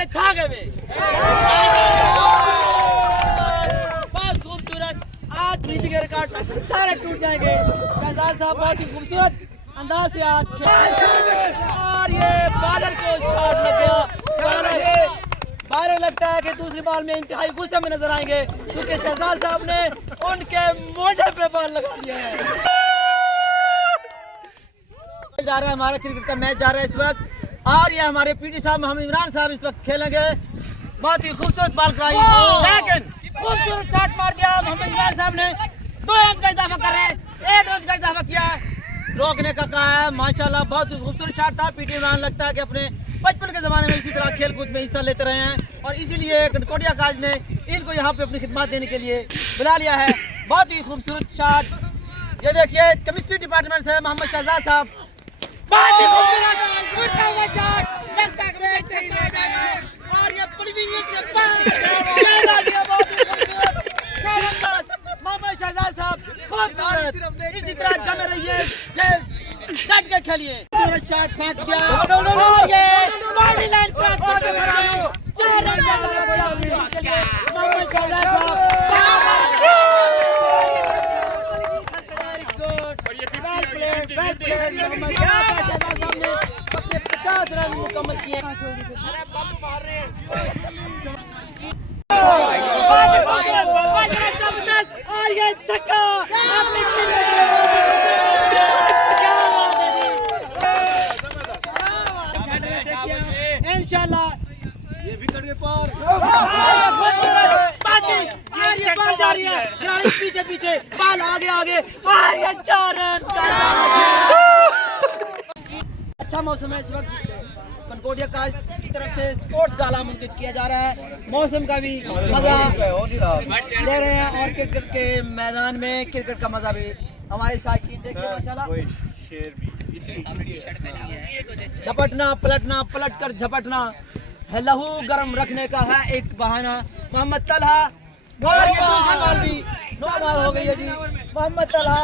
के छागे में बहुत खूबसूरत। आज प्रीति के रिकॉर्ड सारे टूट जाएंगे। शहजाद साहब बहुत ही खूबसूरत अंदाज से आज और ये बॉलर को शॉट लग गया। बॉलर लगता है कि दूसरी बॉल में इंतहाई गुस्से में नजर आएंगे क्योंकि शहजाद साहब ने उनके मोढे पे बॉल लगा दिया है। जा रहा है हमारा क्रिकेट का मैच जा रहा है इस वक्त और ये हमारे पीटी साहब मोहम्मद इमरान साहब इस वक्त खेलेंगे। बहुत ही खूबसूरत बॉल कराई लेकिन खूबसूरत शॉट मार दिया मोहम्मद इमरान साहब ने। 2 रन का इजाफा कर रहे हैं, 1 रन का इजाफा किया, रोकने का कहा है। माशाल्लाह बहुत ही खूबसूरत शॉट था। पीटी इमरान लगता है कि अपने बचपन के ज़माने में इसी तरह खेल कूद में हिस्सा लेते रहे हैं और इसीलिए कनकोटिया कॉलेज ने इनको यहाँ पे अपनी खिदमत देने के लिए बुला लिया है। बहुत ही खूबसूरत शॉट। ये देखिए केमिस्ट्री डिपार्टमेंट से मोहम्मद शहजाद साहब, बहुत ही खूबसूरत उड़ता हुआ शॉट, लगता है कि मुझे छक्का आ जाएगा और ये पुलविंग से लगा दिया। बहुत ही खूबसूरत शाबाश मोहम्मद शहजाद साहब, खूबसूरत। इसी तरह जमे रहिए, डट के खेलिए। शॉट फेंक दिया और ये बाउंड्री लाइन क्रॉस करके मार गए। 4 रन का इजाफा किया मोहम्मद शहजाद साहब। वेरी गुड, मोहम्मद शहजाद साहब ने अपने 50 रन मुकम्मल किए। और ये छक्का इंशाल्लाह ये विकेट के पार ये बॉल जा रही है, पीछे पीछे बॉल आगे आगे और ये 4 रन। अच्छा मौसम है इस वक्त। कनकोटिया कॉलेज की तरफ से स्पोर्ट्स गाला मुनक़िद किया जा रहा है। मौसम का भी मजा ले रहे हैं और क्रिकेट के मैदान में क्रिकेट का मजा भी हमारे शायकीन देखिए माशाल्लाह। झपटना पलटना, पलट कर झपटना है, लहू गर्म रखने का है एक बहाना। मोहम्मद तलहा और ये दूसरी बॉल भी 9 बार हो गई है जी। मोहम्मद तलहा